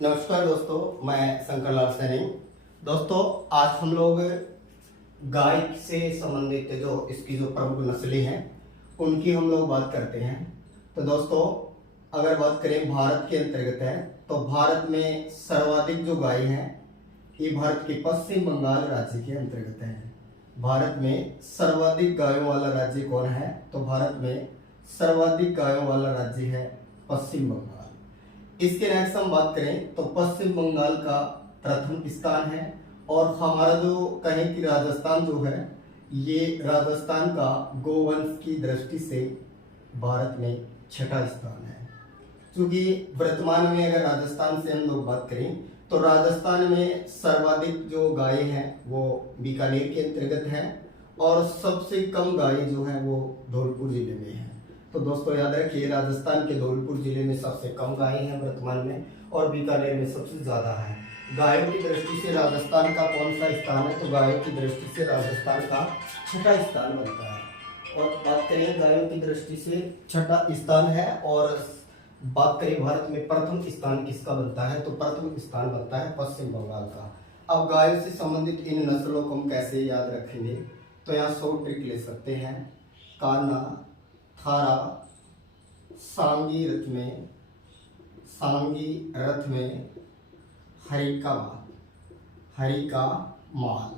नमस्कार दोस्तों, मैं शंकर लाल सैनी। दोस्तों, आज हम लोग गाय से संबंधित जो इसकी जो प्रमुख नस्लें हैं उनकी हम लोग बात करते हैं। तो दोस्तों, अगर बात करें भारत के अंतर्गत है तो भारत में सर्वाधिक जो गाय हैं ये भारत के पश्चिम बंगाल राज्य के अंतर्गत है। भारत में सर्वाधिक गायों वाला राज्य कौन है? तो भारत में सर्वाधिक गायों वाला राज्य है पश्चिम बंगाल। इसके नेक्स्ट हम बात करें तो पश्चिम बंगाल का प्रथम स्थान है और हमारा जो कहें कि राजस्थान जो है ये राजस्थान का गोवंश की दृष्टि से भारत में छठा स्थान है। क्योंकि वर्तमान में अगर राजस्थान से हम लोग बात करें तो राजस्थान में सर्वाधिक जो गाय हैं वो बीकानेर के अंतर्गत हैं और सबसे कम गाय जो है वो धौलपुर जिले में है। तो दोस्तों याद रखिए, राजस्थान के धौलपुर जिले में सबसे कम गाय हैं वर्तमान में और बीकानेर में सबसे ज्यादा है। गायों की दृष्टि से राजस्थान का कौन सा स्थान है? तो गायों की दृष्टि से राजस्थान का छठा स्थान बनता है। और बात करें गायों की दृष्टि से छठा स्थान है और बात करें भारत में प्रथम स्थान किसका बनता है? तो प्रथम स्थान बनता है पश्चिम बंगाल का। अब गायों से संबंधित इन नस्लों को हम कैसे याद रखेंगे? तो यहाँ 100 ट्रिक ले सकते हैं। कान्हा, थारा, सांगी रथ में हरिका माल।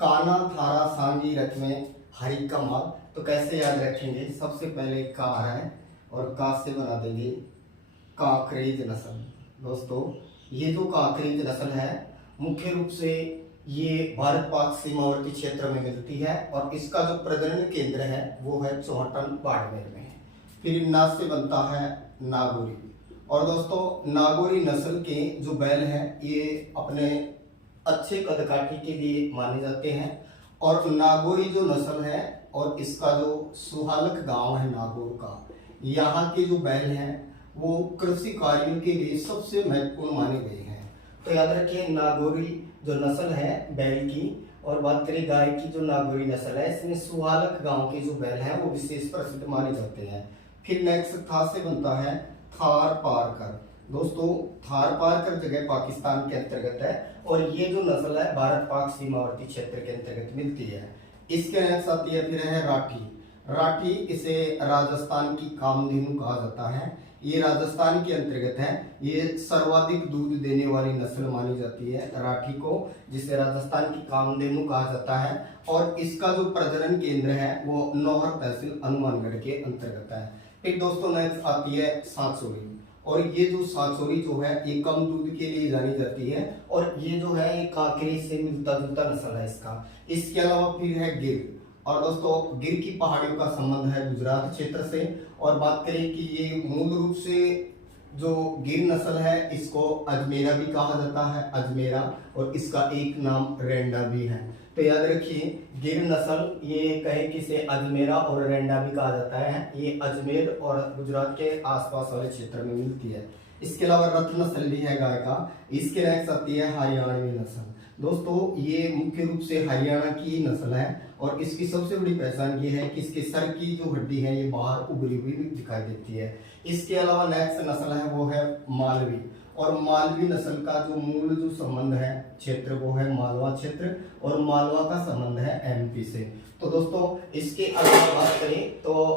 कान्हा, थारा, सांगी रथ में हरिका माल। तो कैसे याद रखेंगे? सबसे पहले का है और का से बना देंगे काकरेज नस्ल। दोस्तों, ये जो काकरेज नस्ल है मुख्य रूप से ये भारत पाक सीमावर्ती क्षेत्र में मिलती है और इसका जो प्रजनन केंद्र है वो है चौहटन बाड़मेर में। फिर ना से बनता है नागौरी। और दोस्तों, नागौरी नस्ल के जो बैल हैं ये अपने अच्छे कदकाठी के लिए माने जाते हैं और नागौरी जो नस्ल है और इसका जो सुहालक गांव है नागौर का, यहाँ के जो बैल हैं वो कृषि कार्यों के लिए सबसे महत्वपूर्ण माने गए हैं। तो याद रखिए, नागौरी जो नस्ल है बैल की, और बात करें गाय की जो नागौरी नस्ल है इसमें सुहालक गांव के जो बैल हैं वो विशेष प्रसिद्ध माने जाते हैं। फिर नेक्स्ट था से बनता है थार पारकर। दोस्तों, थार पारकर जगह पाकिस्तान के अंतर्गत है और ये जो नस्ल है भारत पाक सीमावर्ती क्षेत्र के अंतर्गत मिलती है। इसके नेक्स्ट आती है फिर है राठी। इसे राजस्थान की कामधेनु कहा जाता है। ये राजस्थान के अंतर्गत है। ये सर्वाधिक दूध देने वाली नस्ल मानी जाती है राठी को, जिसे राजस्थान की कामधेनु कहा जाता है। और इसका जो प्रजनन केंद्र है वो नौहर तहसील हनुमानगढ़ के अंतर्गत है। फिर दोस्तों नेक्स्ट आती है सांचौरी। और ये जो सांचौरी जो है ये कम दूध के लिए जानी जाती है और ये जो है ये काकरी से मिलता जुलता नस्ल है इसका। इसके अलावा फिर है गिर। और दोस्तों, गिर की पहाड़ियों का संबंध है गुजरात क्षेत्र से। और बात करें कि ये मूल रूप से जो गिर नस्ल है इसको अजमेरा भी कहा जाता है, अजमेरा, और इसका एक नाम रेंडा भी है। तो याद रखिए, गिर नस्ल ये कहे कि इसे अजमेरा और रेंडा भी कहा जाता है। ये अजमेर और गुजरात के आसपास वाले क्षेत्र में मिलती है। इसके अलावा रथ नस्ल भी है गाय का। इसके नेक्स्ट आती है हरियाणवी नस्ल। दोस्तों, ये मुख्य रूप से हरियाणा की नस्ल है और इसकी सबसे बड़ी पहचान ये है कि इसके सर की जो हड्डी है ये बाहर उभरी हुई दिखाई देती है। इसके अलावा नेक्स्ट नस्ल है वो है मालवी। और मालवी नस्ल का जो मूल जो संबंध है क्षेत्र वो है मालवा क्षेत्र और मालवा का संबंध है एमपी से। तो दोस्तों, इसके अलावा बात करें तो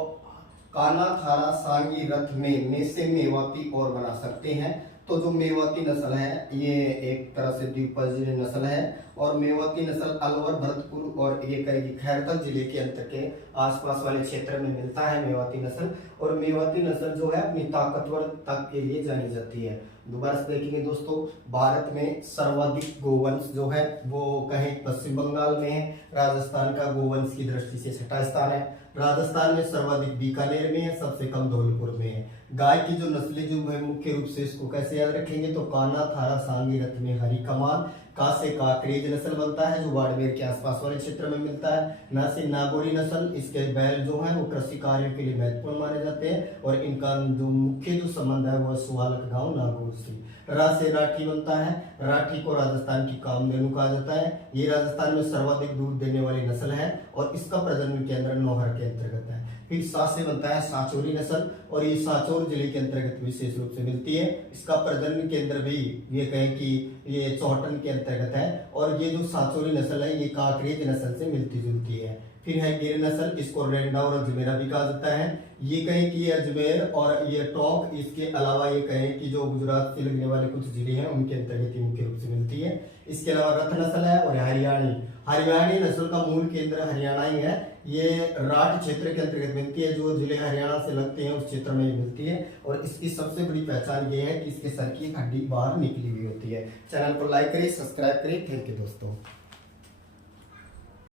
कान्हा, थारा, सांगी रथ में से मेवाती और बना सकते हैं। तो जो मेवाती नस्ल है ये एक तरह से द्विपक्षीय नस्ल है और मेवाती नस्ल अलवर, भरतपुर और ये करेगी खैरतल जिले के अंतर के आसपास वाले क्षेत्र में मिलता है मेवाती नस्ल। और मेवाती नस्ल जो है अपनी ताकतवरता के लिए जानी जाती है। दोबारा से देखेंगे दोस्तों, भारत में सर्वाधिक गोवंश जो है वो कहीं पश्चिम बंगाल में है। राजस्थान का गोवंश की दृष्टि से छठा स्थान है। राजस्थान में सर्वाधिक बीकानेर में है, सबसे कम धौलपुर में है। गाय की जो नस्लें जो है मुख्य रूप से इसको कैसे याद रखेंगे? तो कान्हा, थारा, सांगी रथ में हरिका माल। का से काकरेज नस्ल बनता है जो बाड़मेर के आसपास वाले क्षेत्र में मिलता है। ना से नागौरी नस्ल, इसके बैल जो है वो कृषि कार्यों के लिए महत्वपूर्ण माने जाते हैं और इनका जो मुख्य जो संबंध है वो सुहालक गांव नागौर से। रा से राठी बनता है। राठी को राजस्थान की कामधेनु कहा जाता है। ये राजस्थान में सर्वाधिक दूध देने वाली नस्ल है और इसका प्रजनन केंद्र नौहर के अंतर्गत है। फिर सा से बनता है सांचौरी नस्ल, और ये सांचौर जिले के अंतर्गत विशेष रूप से मिलती है। इसका प्रजनन केंद्र भी ये कहें कि ये चौहटन के अंतर्गत है, और ये जो सांचौरी नस्ल है ये कांकरेज नस्ल से मिलती जुलती है। फिर है गिर नस्ल, इसको रेंडा और अजमेरा भी कहा जाता है। ये कहें कि अजमेर और ये टोंक, इसके अलावा ये कहें कि जो गुजरात से लगने वाले कुछ जिले हैं उनके अंतर्गत मुख्य रूप से मिलती है। इसके अलावा रथ नस्ल है और हरियाणी। हरियाणी नस्ल का मूल केंद्र हरियाणा ही है। ये राठ क्षेत्र के अंतर्गत मिलती है, जो जिले हरियाणा से लगते हैं उस क्षेत्र में मिलती है। और इसकी सबसे बड़ी पहचान ये है कि इसके सर की हड्डी बाहर निकली हुई होती है। चैनल को लाइक करिए, सब्सक्राइब करिए। थैंक यू दोस्तों।